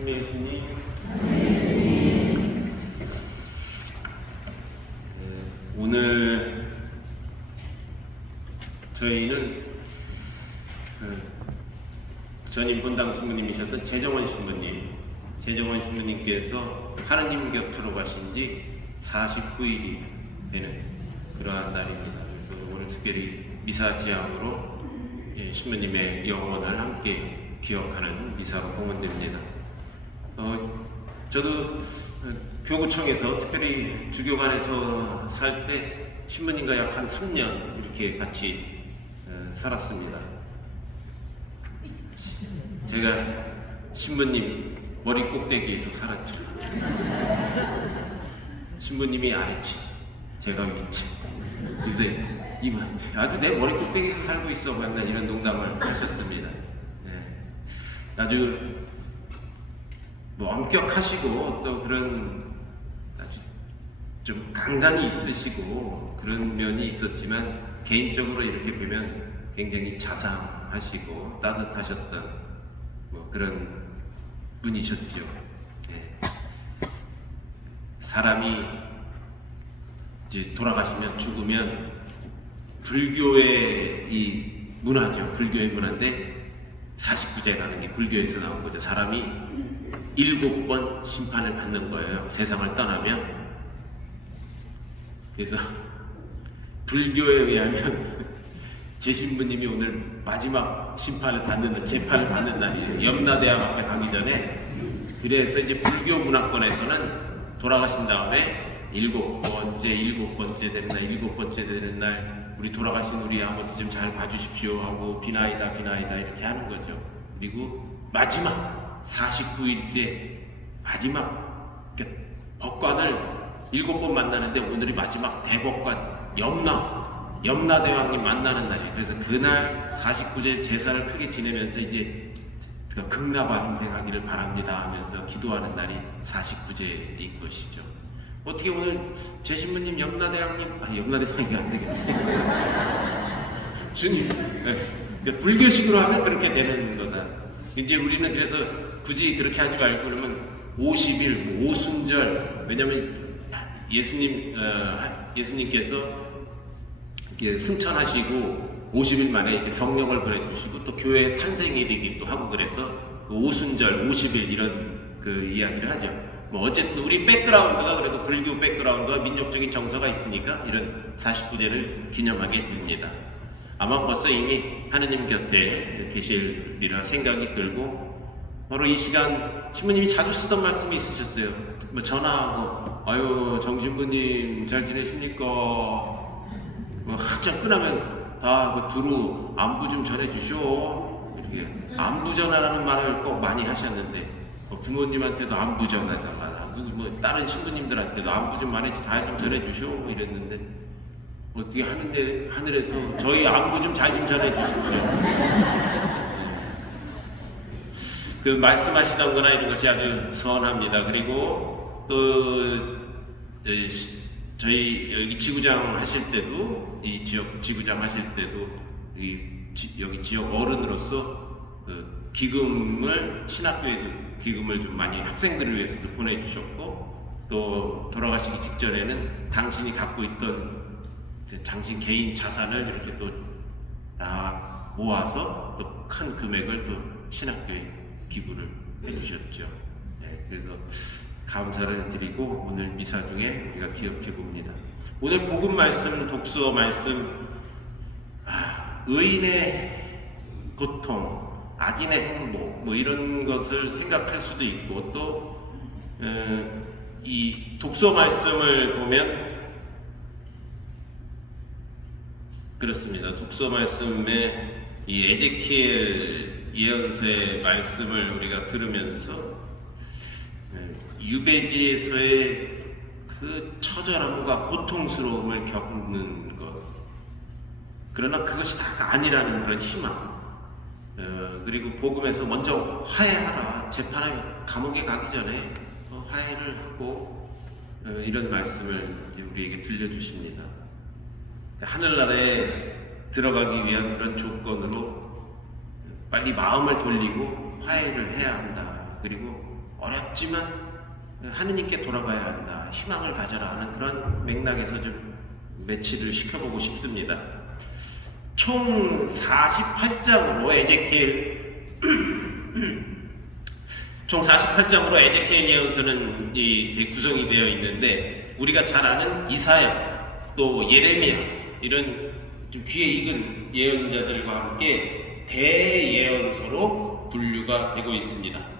참여 예수님. 오늘 저희는 전임 본당 신부님이셨던 최정원 신부님께서 하느님 곁으로 가신 지 49일이 되는 그러한 날입니다. 그래서 오늘 특별히 미사지향으로 신부님의 영원을 함께 기억하는 미사로 공헌됩니다. 저도 교구청에서 특별히 주교관에서 살 때 신부님과 약 한 3년 이렇게 같이 살았습니다. 제가 신부님 머리 꼭대기에서 살았죠. 신부님이 아래층, 제가 위층. 그래서 이거 아주 내 머리 꼭대기에서 살고 있어 만나 이런 농담을 하셨습니다. 아주 엄격하시고 또 그런 아주 좀 강단이 있으시고 그런 면이 있었지만 개인적으로 이렇게 보면 굉장히 자상하시고 따뜻하셨던 그런 분이셨죠. 사람이 이제 돌아가시면 죽으면 불교의 이 문화죠. 불교의 문화인데 49제라는 게 불교에서 나온 거죠. 사람이 7번 심판을 받는 거예요. 세상을 떠나면. 그래서 불교에 의하면 제 신부님이 오늘 마지막 심판을 받는, 재판을 받는 날이에요. 염라대왕 앞에 가기 전에. 그래서 이제 불교 문화권에서는 돌아가신 다음에 7번째 되는 날 우리 돌아가신 우리 아버지 좀 잘 봐주십시오 하고 비나이다 이렇게 하는 거죠. 그리고 마지막 49일째 마지막 법관을 7번 만나는데 오늘이 마지막 대법관 염라대왕님 만나는 날이에요. 그래서 그날 49제 제사를 크게 지내면서 이제 극락완생하기를 바랍니다 하면서 기도하는 날이 49제인 것이죠. 어떻게 오늘 제 신부님 염라대왕님 염라대왕이 안 되겠네. 주님, 불교식으로 하면 그렇게 되는 거다. 이제 우리는 그래서 굳이 그렇게 하지 말고 그러면 50일, 오순절, 왜냐면 예수님께서 이렇게 승천하시고 50일 만에 이렇게 성령을 보내주시고 또 교회 탄생일이기도 하고 그래서 그 오순절, 50일 이런 그 이야기를 하죠. 어쨌든 우리 백그라운드가 그래도 불교 백그라운드와 민족적인 정서가 있으니까 이런 49제를 기념하게 됩니다. 아마 벌써 이미 하느님 곁에 계실이라 생각이 들고 바로 이 시간 신부님이 자주 쓰던 말씀이 있으셨어요. 전화하고 아유 정신부님 잘 지내십니까? 한참 끊으면 다 두루 안부 좀 전해주시오. 이렇게 안부 전하라는 말을 꼭 많이 하셨는데 부모님한테도 안부 전하달라. 다른 신부님들한테도 안부 좀 많이 다 좀 전해주시오 이랬는데 어떻게 하늘에서 저희 안부 좀 잘 좀 전해주십시오. 그 말씀하시던 거나 이런 것이 아주 선합니다. 그리고 또 저희 여기 지구장 하실 때도 이 지역 지구장 하실 때도 여기 지역 어른으로서 기금을 신학교에도 기금을 좀 많이 학생들을 위해서도 보내주셨고 또 돌아가시기 직전에는 당신이 갖고 있던 당신 개인 자산을 이렇게 또 다 모아서 또 큰 금액을 또 신학교에 기부를 해주셨죠. 그래서 감사를 드리고 오늘 미사 중에 우리가 기억해 봅니다. 오늘 복음 말씀, 독서 말씀, 의인의 고통, 악인의 행복, 이런 것을 생각할 수도 있고 또 이 독서 말씀을 보면 그렇습니다. 독서 말씀에 이 에제키엘 예언서의 말씀을 우리가 들으면서 유배지에서의 그 처절함과 고통스러움을 겪는 것, 그러나 그것이 다가 아니라는 그런 희망, 그리고 복음에서 먼저 화해하라. 재판에 감옥에 가기 전에 화해를 하고 이런 말씀을 이제 우리에게 들려주십니다. 하늘나라에 들어가기 위한 그런 조건으로 빨리 마음을 돌리고 화해를 해야 한다. 그리고 어렵지만 하느님께 돌아가야 한다, 희망을 가져라 하는 그런 맥락에서 좀 매치를 시켜보고 싶습니다. 총 48장으로 에제키엘 총 48장으로 에제키엘 예언서는 구성이 되어 있는데, 우리가 잘 아는 이사야, 또 예레미야, 이런 좀 귀에 익은 예언자들과 함께 대예언서로 분류가 되고 있습니다.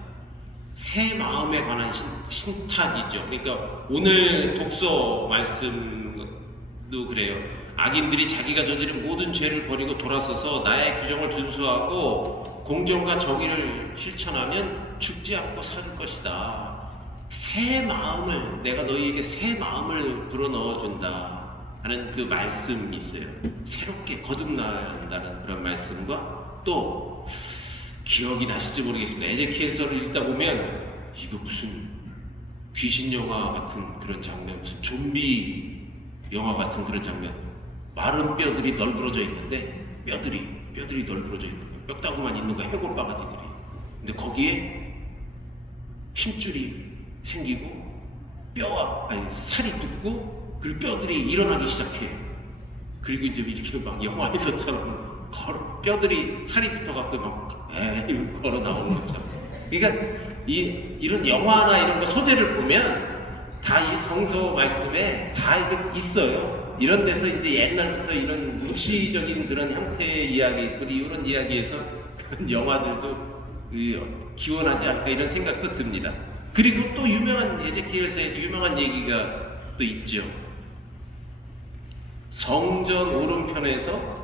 새 마음에 관한 신탁이죠. 그러니까 오늘 독서 말씀도 그래요. 악인들이 자기가 저지른 모든 죄를 버리고 돌아서서 나의 규정을 준수하고 공정과 정의를 실천하면 죽지 않고 살 것이다. 새 마음을, 내가 너희에게 새 마음을 불어넣어준다 하는 그 말씀이 있어요. 새롭게 거듭나야 한다는 그런 말씀과, 또 기억이 나실지 모르겠습니다. 에제키엘서를 읽다 보면 이거 무슨 귀신 영화 같은 그런 장면, 무슨 좀비 영화 같은 그런 장면, 마른 뼈들이 널브러져 있는데 뼈들이 널브러져 있는 거예요. 뼈다구만 있는 거야, 해골 바가지들이. 근데 거기에 힘줄이 생기고 살이 붙고, 그리고 뼈들이 일어나기 시작해. 그리고 이제 이렇게 막 영화에서처럼 뼈들이 살이 붙어갖고 막 걸어 나오는 것처럼. 그러니까 이런 영화나 이런 거 소재를 보면 다 이 성서 말씀에 다 이게 있어요. 이런 데서 이제 옛날부터 이런 묵시적인 그런 형태의 이야기, 그리고 이런 이야기에서 그런 영화들도 기원하지 않을까 이런 생각도 듭니다. 그리고 또 유명한 에제키엘서의 유명한 얘기가 또 있죠. 성전 오른편에서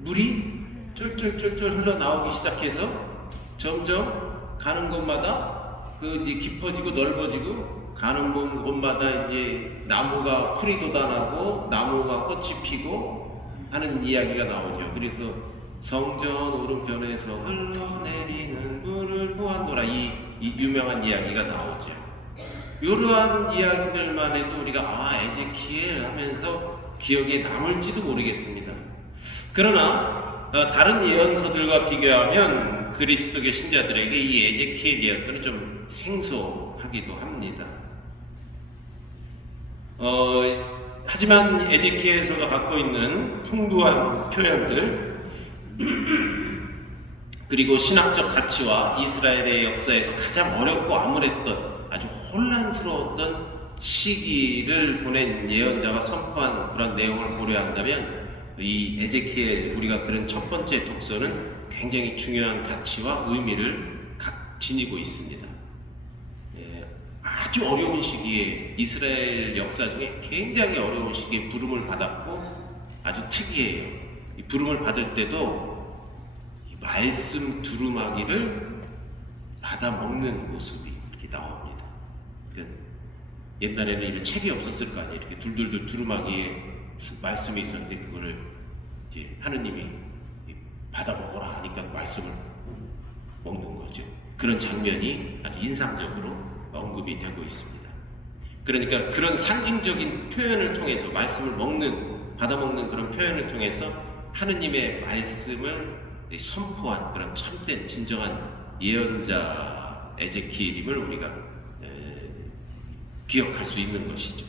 물이 쫄쫄쫄쫄 흘러나오기 시작해서 점점 가는 곳마다 이제 깊어지고 넓어지고, 가는 곳마다 이제 나무가 풀이 돋아나고 나무가 꽃이 피고 하는 이야기가 나오죠. 그래서 성전 오른편에서 흘러내리는 물을 보았노라, 이 유명한 이야기가 나오죠. 이러한 이야기들만 해도 우리가 에제키엘 하면서 기억에 남을지도 모르겠습니다. 그러나 다른 예언서들과 비교하면 그리스도교 신자들에게 이 에제키엘 예언서는 좀 생소하기도 합니다. 하지만 에제키엘서가 갖고 있는 풍부한 표현들, 그리고 신학적 가치와 이스라엘의 역사에서 가장 어렵고 암울했던, 아주 혼란스러웠던 시기를 보낸 예언자가 선포한 그런 내용을 고려한다면, 이 에제키엘 우리가 들은 첫 번째 독서는 굉장히 중요한 가치와 의미를 지니고 있습니다. 아주 어려운 시기에, 이스라엘 역사 중에 굉장히 어려운 시기에 부름을 받았고, 아주 특이해요. 이 부름을 받을 때도 이 말씀 두루마기를 받아 먹는 모습이 이렇게 나옵니다. 옛날에는 이런 책이 없었을 거 아니에요. 이렇게 둘둘둘 두루마기에 말씀이 있었는데 그거를 이제 하느님이 받아 먹어라 하니까 말씀을 먹는 거죠. 그런 장면이 아주 인상적으로 언급이 되고 있습니다. 그러니까 그런 상징적인 표현을 통해서, 말씀을 받아먹는 그런 표현을 통해서 하느님의 말씀을 선포한 그런 참된 진정한 예언자 에제키엘임을 우리가 기억할 수 있는 것이죠.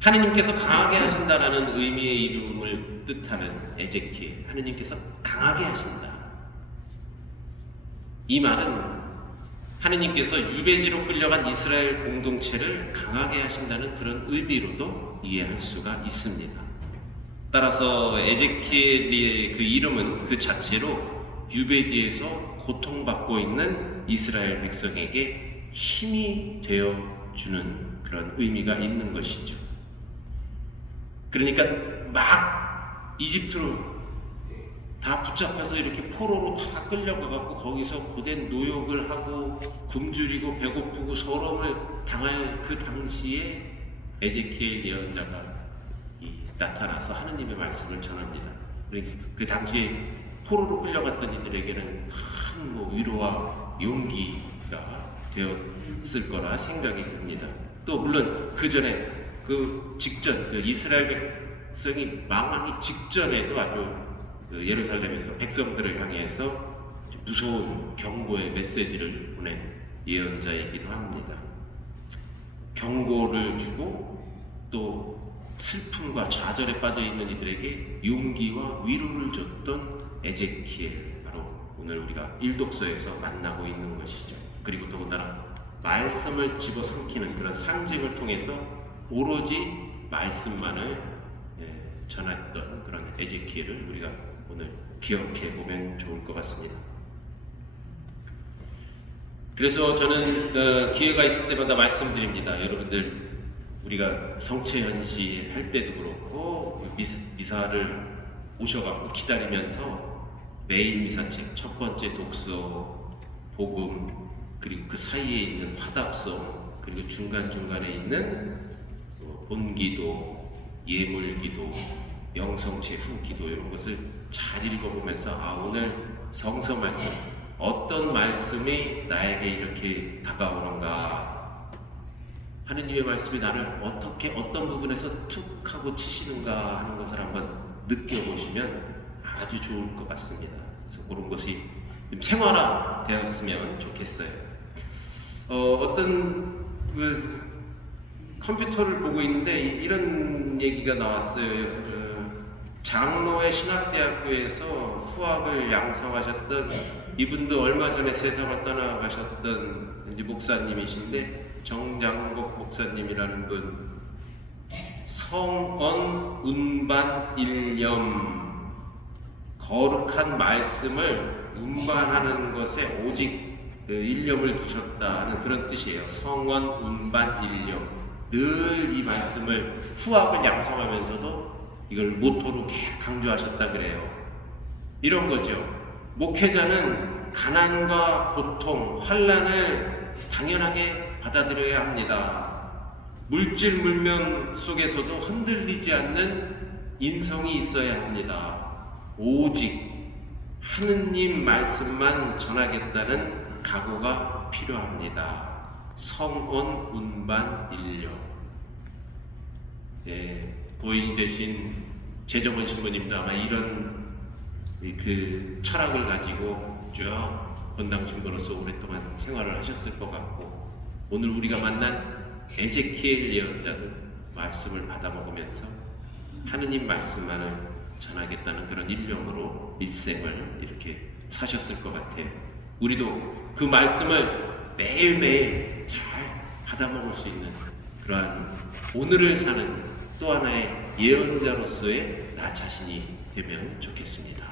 하느님께서 강하게 하신다라는 의미의 이름을 뜻하는 에제키엘, 하느님께서 강하게 하신다. 이 말은 하느님께서 유배지로 끌려간 이스라엘 공동체를 강하게 하신다는 그런 의미로도 이해할 수가 있습니다. 따라서 에제키엘의 그 이름은 그 자체로 유배지에서 고통받고 있는 이스라엘 백성에게 힘이 되어주는 그런 의미가 있는 것이죠. 그러니까 막 이집트로 다 붙잡혀서 이렇게 포로로 다 끌려가갖고 거기서 고된 노역을 하고 굶주리고 배고프고 서러움을 당할 그 당시에 에제키엘 예언자가 나타나서 하느님의 말씀을 전합니다. 그 당시에 포로로 끌려갔던 이들에게는 큰 위로와 용기가 되었을 거라 생각이 듭니다. 또 물론 그 전에 그 직전, 그 이스라엘 백성이 망하기 직전에도 아주 예루살렘에서 백성들을 향해서 무서운 경고의 메시지를 보낸 예언자이기도 합니다. 경고를 주고 또 슬픔과 좌절에 빠져 있는 이들에게 용기와 위로를 줬던 에제키엘, 바로 오늘 우리가 일독서에서 만나고 있는 것이죠. 그리고 더군다나 말씀을 집어삼키는 그런 상징을 통해서 오로지 말씀만을 전했던 그런 에제키엘을 우리가 오늘 기억해 보면 좋을 것 같습니다. 그래서 저는 기회가 있을 때마다 말씀드립니다. 여러분들, 우리가 성체연시 할 때도 그렇고 미사를 오셔갖고 기다리면서 매일 미사책 첫 번째 독서, 복음, 그리고 그 사이에 있는 화답성, 그리고 중간중간에 있는 본기도, 예물기도, 영성체 후기도, 이런 것을 잘 읽어보면서 오늘 성서 말씀, 어떤 말씀이 나에게 이렇게 다가오는가, 하느님의 말씀이 나를 어떻게 어떤 부분에서 툭 하고 치시는가 하는 것을 한번 느껴보시면 아주 좋을 것 같습니다. 그래서 그런 것이 좀 생활화 되었으면 좋겠어요. 어떤 컴퓨터를 보고 있는데 이런 얘기가 나왔어요. 장로의 신학대학교에서 후학을 양성하셨던 이분도 얼마 전에 세상을 떠나가셨던 이제 목사님이신데, 정장복 목사님이라는 분, 성언 운반 일념, 거룩한 말씀을 운반하는 것에 오직 일념을 두셨다는 그런 뜻이에요. 성언 운반 일념, 늘 이 말씀을 후학을 양성하면서도 이걸 모토로 계속 강조하셨다 그래요. 이런 거죠. 목회자는 가난과 고통, 환난을 당연하게 받아들여야 합니다. 물질 물면 속에서도 흔들리지 않는 인성이 있어야 합니다. 오직 하느님 말씀만 전하겠다는 각오가 필요합니다. 성언 운반 인력. 보인 대신 재정원 신부님도 아마 이런 그 철학을 가지고 쭉 본당 신부로서 오랫동안 생활을 하셨을 것 같고, 오늘 우리가 만난 에제키엘 예언자도 말씀을 받아 먹으면서 하느님 말씀만을 전하겠다는 그런 일념으로 일생을 이렇게 사셨을 것 같아요. 우리도 그 말씀을 매일매일 잘 받아 먹을 수 있는 그러한 오늘을 사는 또 하나의 예언자로서의 나 자신이 되면 좋겠습니다.